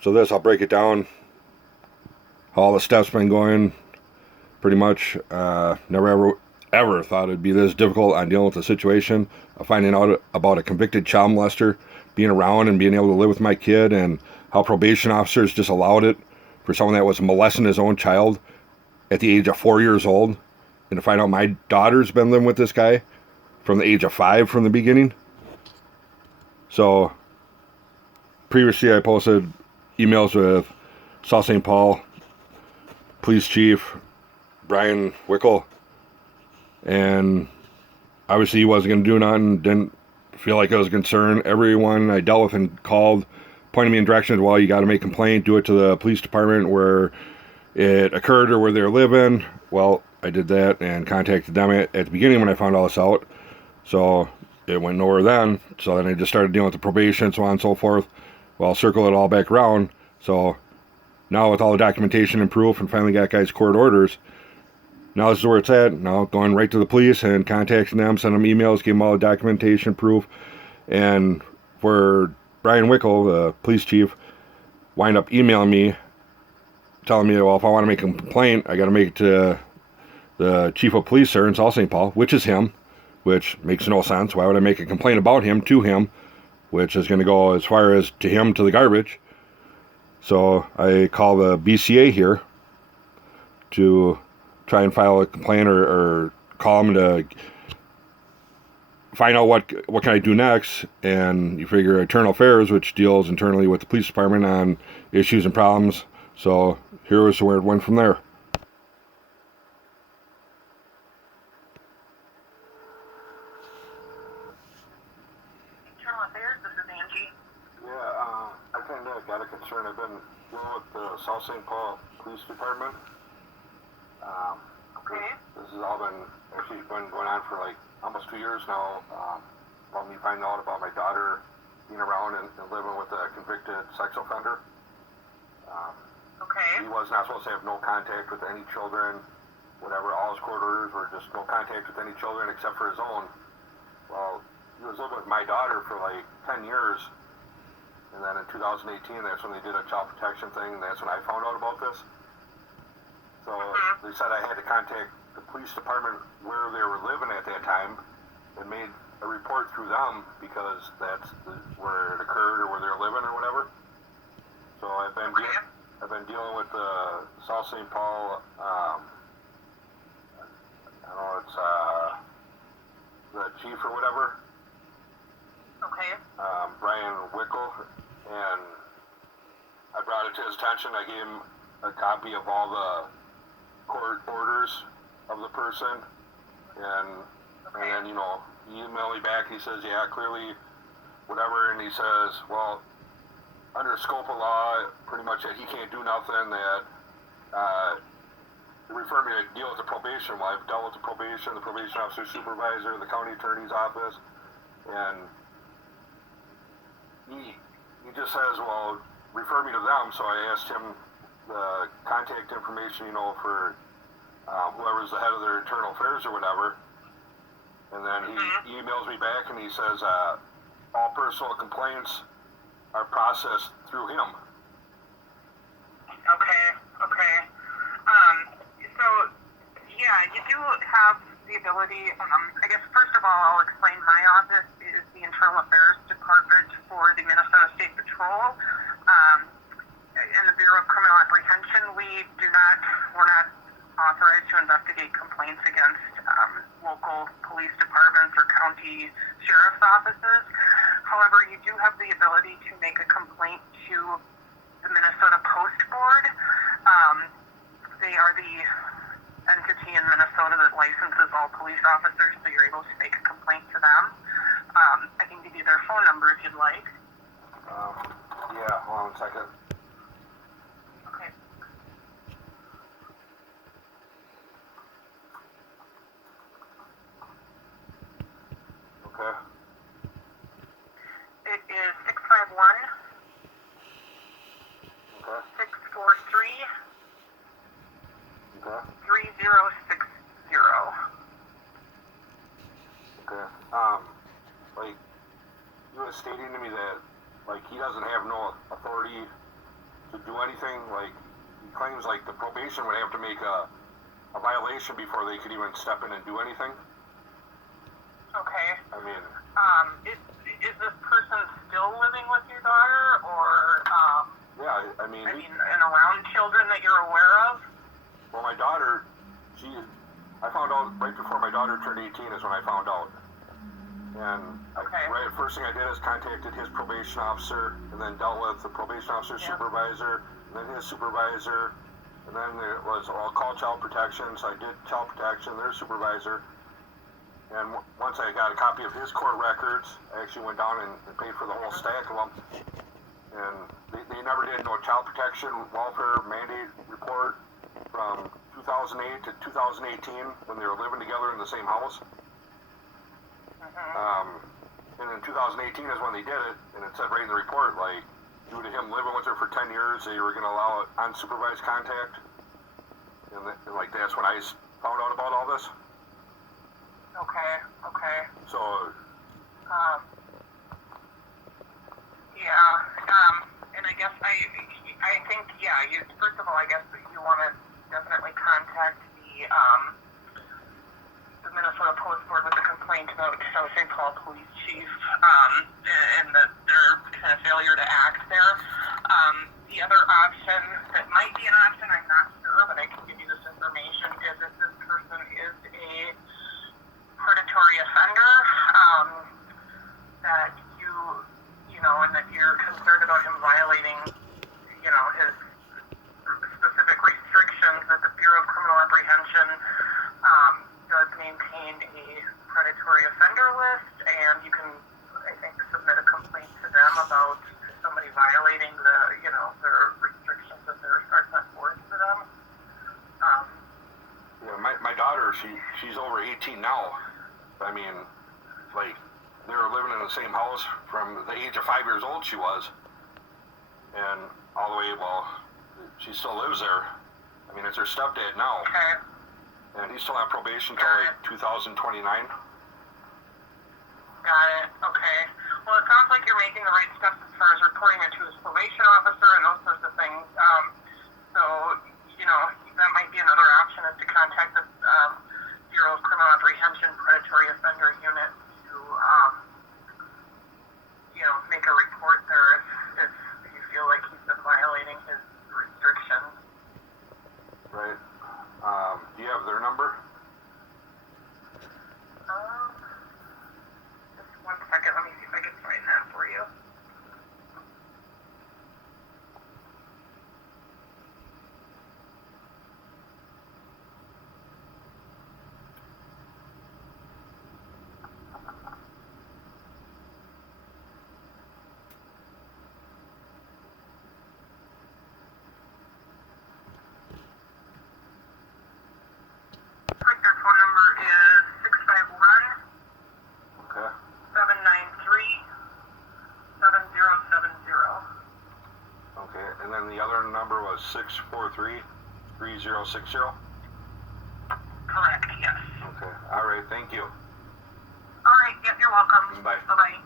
So this, I'll break it down. All the steps been going, pretty much. Never ever thought it'd be this difficult on dealing with the situation of finding out about a convicted child molester being around and being able to live with my kid, and how probation officers just allowed it for someone that was molesting his own child at the age of 4 years old. And to find out my daughter's been living with this guy from the age of 5 from the beginning. So previously I posted emails with South St. Paul Police Chief Brian Wickle, and obviously he wasn't going to do nothing. Didn't feel like it was a concern. Everyone I dealt with and called pointed me in directions, well, you got to make a complaint, do it to the police department where it occurred or where they're living. Well, I did that and contacted them at the beginning when I found all this out. So it went nowhere then. So then I just started dealing with the probation, so on and so forth. Well, I'll circle it all back around. So now with all the documentation and proof, and finally got guys' court orders, now this is where it's at. Now going right to the police and contacting them, send them emails, give them all the documentation, proof. And for Brian Wickle, the police chief, wind up emailing me, telling me, well, if I want to make a complaint, I got to make it to the chief of police there in South St. Paul, which is him, which makes no sense. Why would I make a complaint about him to him, which is going to go as far as to him to the garbage? So I call the BCA here to try and file a complaint, or call them to find out what can I do next. And you figure Internal Affairs, which deals internally with the police department on issues and problems. So here was where it went from there. Internal Affairs, this is Angie. Yeah, I kind of got a concern. I've been dealing with the South St. Paul Police Department. Okay. This has all actually been going on for like almost 2 years now. About me finding out about my daughter being around and living with a convicted sex offender. Okay. He was not supposed to have no contact with any children, whatever. All his court orders were just no contact with any children except for his own. Well, he was living with my daughter for like 10 years. And then in 2018, that's when they did a child protection thing, and that's when I found out about this. So they said I had to contact the police department where they were living at that time and made a report through them, because that's where it occurred or where they're living or whatever. So I've been dealing with the South St. Paul, I don't know, it's the chief or whatever. Okay. Brian Wickle, and I brought it to his attention. I gave him a copy of all the court orders of the person, and then, you know, he emailed me back. He says, yeah, clearly, whatever, and he says, well, under scope of law, pretty much that he can't do nothing, that refer me to deal with the probation. Well, I've dealt with the probation officer, supervisor, the county attorney's office, and he just says, well, refer me to them. So I asked him the contact information, you know, for whoever's the head of their internal affairs or whatever. And then he emails me back and he says, all personal complaints are processed through him. Okay. So, yeah, you do have the ability, I guess first of all, I'll explain my office is the Internal Affairs Department for the Minnesota State Patrol. In the Bureau of Criminal Apprehension, we're not authorized to investigate complaints against local police departments or county sheriff's offices. However, you do have the ability to make a complaint to the Minnesota Post Board. They are the entity in Minnesota that licenses all police officers, so you're able to make a complaint to them. I can give you their phone number if you'd like. Yeah, hold on a second. Okay. Okay. It is 651 Okay. 643 Okay. 3060. Okay. Like, you were stating to me that, like, he doesn't have no authority to do anything. Like, he claims like the probation would have to make a violation before they could even step in and do anything. Okay. I mean, Is this person still living with your daughter, or yeah, I mean, and around children that you're aware of? well, my daughter, I found out right before my daughter turned 18 is when I found out. And Okay. right, first thing I did is contacted his probation officer, and then dealt with the probation officer's Yeah. supervisor, and then his supervisor, and then there was, well, I'll call child protection, so I did child protection, their supervisor. And once I got a copy of his court records, I actually went down and paid for the whole stack of them. And they never did no child protection welfare mandate report from 2008 to 2018 when they were living together in the same house. And in 2018 is when they did it, and it said right in the report, like, due to him living with her for 10 years, they were going to allow unsupervised contact. And like, that's when I found out about all this. Okay. So, And I guess I think, you, first of all, I guess you want to definitely contact the Minnesota Post Board with a complaint about St. Paul Police Chief, and their kind of failure to act there. The other option that might be an option, I'm not sure, but I can give you this information, is if this person is a predatory offender, that and that you're concerned about him violating, his specific restrictions, that the Bureau of Criminal Apprehension does maintain a predatory offender list, and you can, I think, submit a complaint to them about somebody violating their restrictions that are set forth for them. my daughter, she's over 18 now. I mean, like, they were living in the same house from the age of 5 years old she was. And all the way, well, she still lives there. I mean, it's her stepdad now. Okay. And he's still on probation till like 2029. Got it. Okay. Well, it sounds like you're making the right steps as far as reporting it to his probation officer and those sorts of things. So, that might be another option, is to contact the Bureau of Criminal Apprehension Predatory Offender Unit to, make a report there if you feel like he's been violating his restrictions. Right. Do you have their number? Just 1 second. Let me see if I can find that for you. Their phone number is 651 Okay. 793-7070. Okay. And then the other number was 643-3060. Correct, yes. Okay. All right. Thank you. All right, yep, you're welcome. Bye. Bye-bye.